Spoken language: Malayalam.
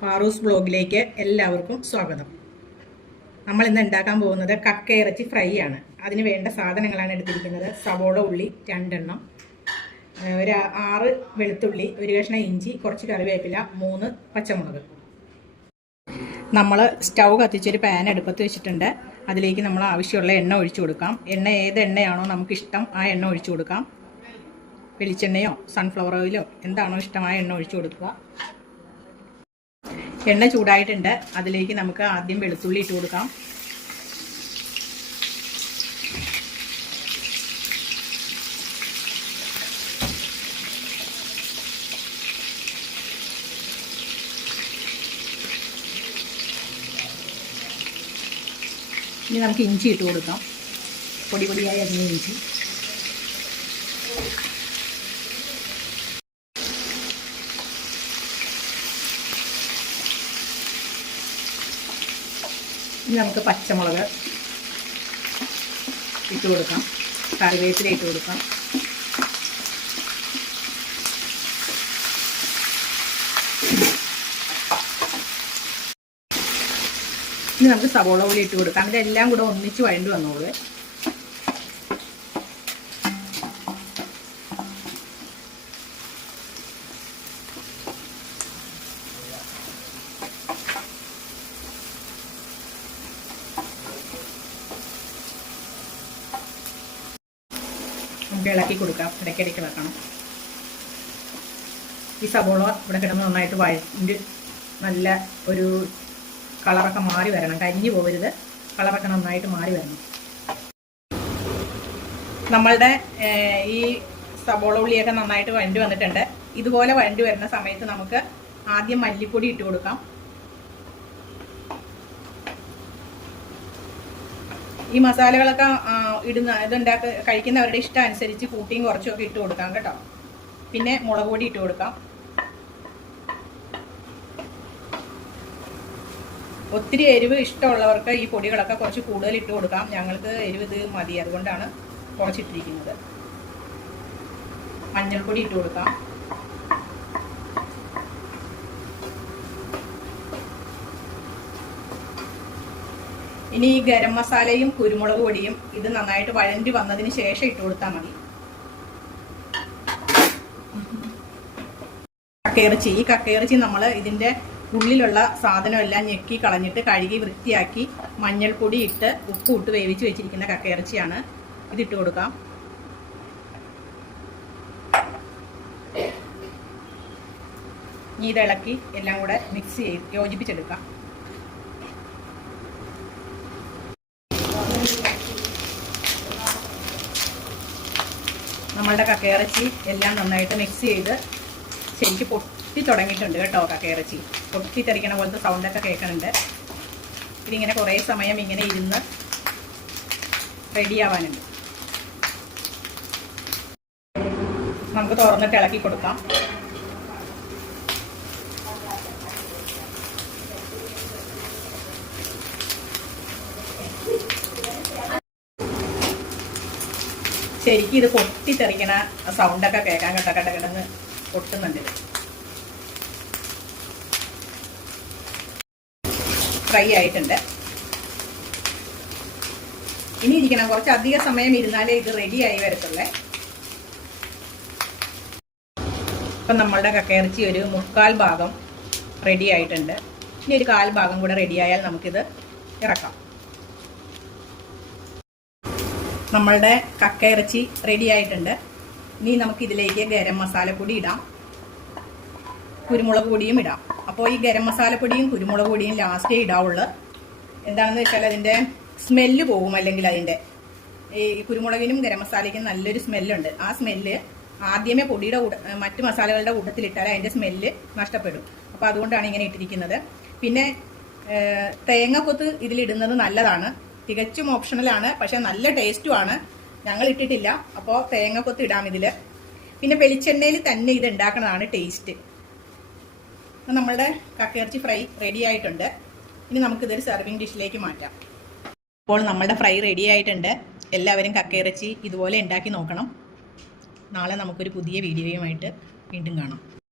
പാറൂസ് ബ്ലോഗിലേക്ക് എല്ലാവർക്കും സ്വാഗതം. നമ്മൾ ഇന്ന് ഉണ്ടാക്കാൻ പോകുന്നത് കക്ക ഇറച്ചി ഫ്രൈ ആണ്. അതിന് വേണ്ട സാധനങ്ങളാണ് എടുത്തിരിക്കുന്നത്. സവോള ഉള്ളി രണ്ടെണ്ണം. ഒരു ആറ് വെളുത്തുള്ളി ഒരു കഷ്ണം ഇഞ്ചി കുറച്ച് കറിവേപ്പില മൂന്ന് പച്ചമുളക്. നമ്മൾ സ്റ്റൗ കത്തിച്ചൊരു പാൻ അടുപ്പത്ത് വെച്ചിട്ടുണ്ട്. അതിലേക്ക് നമ്മൾ ആവശ്യമുള്ള എണ്ണ ഒഴിച്ചു കൊടുക്കാം. എണ്ണ ഏത് എണ്ണയാണോ നമുക്കിഷ്ടം ആ എണ്ണ ഒഴിച്ചു കൊടുക്കാം. വെളിച്ചെണ്ണയോ സൺഫ്ലവർ ഓയിലോ എന്താണോ ഇഷ്ടമായ എണ്ണ ഒഴിച്ചു കൊടുക്കുക. എണ്ണ ചൂടായിട്ടുണ്ട്. അതിലേക്ക് നമുക്ക് ആദ്യം വെളുത്തുള്ളി ഇട്ട് കൊടുക്കാം. ഇനി നമുക്ക് ഇഞ്ചി ഇട്ട് കൊടുക്കാം. പൊടി പൊടിയായി അതിന് ഇഞ്ചി. ഇനി നമുക്ക് പച്ചമുളക് ഇട്ട് കൊടുക്കാം. കറിവേപ്പില ഇട്ട് കൊടുക്കാം. ഇനി നമുക്ക് സവോള കൂടി ഇട്ട് കൊടുക്കാം. ഇതെല്ലാം കൂടെ ഒന്നിച്ച് വഴണ്ടി വന്നോളൂ. ഇളക്കി കൊടുക്കാം ഇടയ്ക്കിടയ്ക്ക് വെക്കണം. ഈ സബോള ഇവിടെ കിടന്ന് നന്നായിട്ട് വഴണ്ട് നല്ല ഒരു കളറൊക്കെ മാറി വരണം. കരിഞ്ഞു പോകരുത് കളറൊക്കെ നന്നായിട്ട് മാറി വരണം. നമ്മളുടെ ഈ സബോള ഉള്ളിയൊക്കെ നന്നായിട്ട് വഴണ്ടി വന്നിട്ടുണ്ട്. ഇതുപോലെ വഴണ്ടി വരുന്ന സമയത്ത് നമുക്ക് ആദ്യം മല്ലിപ്പൊടി ഇട്ട് കൊടുക്കാം. ഈ മസാലകളൊക്കെ ഇടുന്ന ഇതുണ്ടാക്ക കഴിക്കുന്നവരുടെ ഇഷ്ടം അനുസരിച്ച് കൂട്ടിയും കുറച്ചുമൊക്കെ ഇട്ട് കൊടുക്കാം കേട്ടോ. പിന്നെ മുളക് പൊടി ഇട്ട് കൊടുക്കാം. ഒത്തിരി എരിവ് ഇഷ്ടമുള്ളവർക്ക് ഈ പൊടികളൊക്കെ കുറച്ച് കൂടുതൽ ഇട്ട് കൊടുക്കാം. ഞങ്ങൾക്ക് എരിവ് ഇത് മതി. അതുകൊണ്ടാണ് കുറച്ചിട്ടിരിക്കുന്നത്. മഞ്ഞൾപ്പൊടി ഇട്ട് കൊടുക്കാം. ഇനി ഈ ഗരം മസാലയും കുരുമുളക് പൊടിയും ഇത് നന്നായിട്ട് വഴണ്ടി വന്നതിന് ശേഷം ഇട്ട് കൊടുത്താൽ മതി. കക്കയിറച്ചി. ഈ കക്കയിറച്ചി നമ്മൾ ഇതിന്റെ ഉള്ളിലുള്ള സാധനം എല്ലാം ഞെക്കി കളഞ്ഞിട്ട് കഴുകി വൃത്തിയാക്കി മഞ്ഞൾപ്പൊടി ഇട്ട് ഉപ്പ് ഇട്ട് വേവിച്ച് വെച്ചിരിക്കുന്ന കക്കയിറച്ചിയാണ് ഇതിട്ട് കൊടുക്കാം. ഇനി ഇതിളക്കി എല്ലാം കൂടെ മിക്സ് ചെയ്ത് യോജിപ്പിച്ചെടുക്കാം. നമ്മളുടെ കക്കയിറച്ചി എല്ലാം നന്നായിട്ട് മിക്സ് ചെയ്ത് ശരിക്ക് പൊട്ടി തുടങ്ങിയിട്ടുണ്ട് കേട്ടോ കക്കയിറച്ചി. പൊട്ടി തെറിക്കണ പോലത്തെ സൗണ്ടൊക്കെ കേൾക്കുന്നുണ്ട് ഇതിങ്ങനെ കുറേ സമയം ഇങ്ങനെ ഇരുന്ന് റെഡിയാവാനുണ്ട് നമുക്ക് തുറന്നിട്ട് ഇളക്കി കൊടുക്കാം. ശരിക്കും ഇത് പൊട്ടിത്തെറിക്കണ സൗണ്ടൊക്കെ കേൾക്കാൻ കട്ട കട കിടന്ന് പൊട്ടുന്നുണ്ട്. ഫ്രൈ ആയിട്ടുണ്ട്. ഇനി ഇരിക്കണം. കുറച്ച് അധിക സമയം ഇരുന്നാലേ ഇത് റെഡി ആയി വരത്തുള്ളേ. ഇപ്പം നമ്മളുടെ കക്കയിറച്ചി ഒരു മുക്കാൽ ഭാഗം റെഡി ആയിട്ടുണ്ട്. ഇനി ഒരു കാൽ ഭാഗം കൂടെ റെഡിയായാൽ നമുക്കിത് ഇറക്കാം. നമ്മളുടെ കക്ക ഇറച്ചി റെഡി ആയിട്ടുണ്ട്. ഇനി നമുക്ക് ഇതിലേക്ക് ഗരം മസാലപ്പൊടി ഇടാം. കുരുമുളക് പൊടിയും ഇടാം. അപ്പോൾ ഈ ഗരം മസാലപ്പൊടിയും കുരുമുളക് പൊടിയും ലാസ്റ്റേ ഇടാവുള്ളൂ. എന്താണെന്ന് വെച്ചാൽ അതിന്റെ സ്മെല്ല് പോകും അല്ലെങ്കിൽ അതിന്റെ ഈ കുരുമുളകിനും ഗരം മസാലയ്ക്കും നല്ലൊരു സ്മെല്ലുണ്ട് ആ സ്മെല്ല് ആദ്യമേ പൊടിയുടെ കൂടെ മറ്റു മസാലകളുടെ കൂട്ടത്തിലിട്ടാൽ അതിന്റെ സ്മെല്ല് നഷ്ടപ്പെടും. അപ്പോൾ അതുകൊണ്ടാണ് ഇങ്ങനെ ഇട്ടിരിക്കുന്നത്. പിന്നെ തേങ്ങ കൊത്ത് ഇതിലിടുന്നത് നല്ലതാണ്. തികച്ചും ഓപ്ഷണലാണ് പക്ഷെ നല്ല ടേസ്റ്റും ആണ്. ഞങ്ങൾ ഇട്ടിട്ടില്ല. അപ്പോൾ തേങ്ങ തേങ്ങക്കൊത്ത് ഇടാം ഇതിൽ പിന്നെ വെളിച്ചെണ്ണയിൽ തന്നെ ഇത് ഉണ്ടാക്കുന്നതാണ് ടേസ്റ്റ് നമ്മളുടെ കക്കയിറച്ചി ഫ്രൈ റെഡി ആയിട്ടുണ്ട്. ഇനി നമുക്കിതൊരു സെർവിങ് ഡിഷിലേക്ക് മാറ്റാം. അപ്പോൾ നമ്മളുടെ ഫ്രൈ റെഡി ആയിട്ടുണ്ട്. എല്ലാവരും കക്കയിറച്ചി ഇതുപോലെ ഉണ്ടാക്കി നോക്കണം. നാളെ നമുക്കൊരു പുതിയ വീഡിയോയുമായിട്ട് വീണ്ടും കാണാം.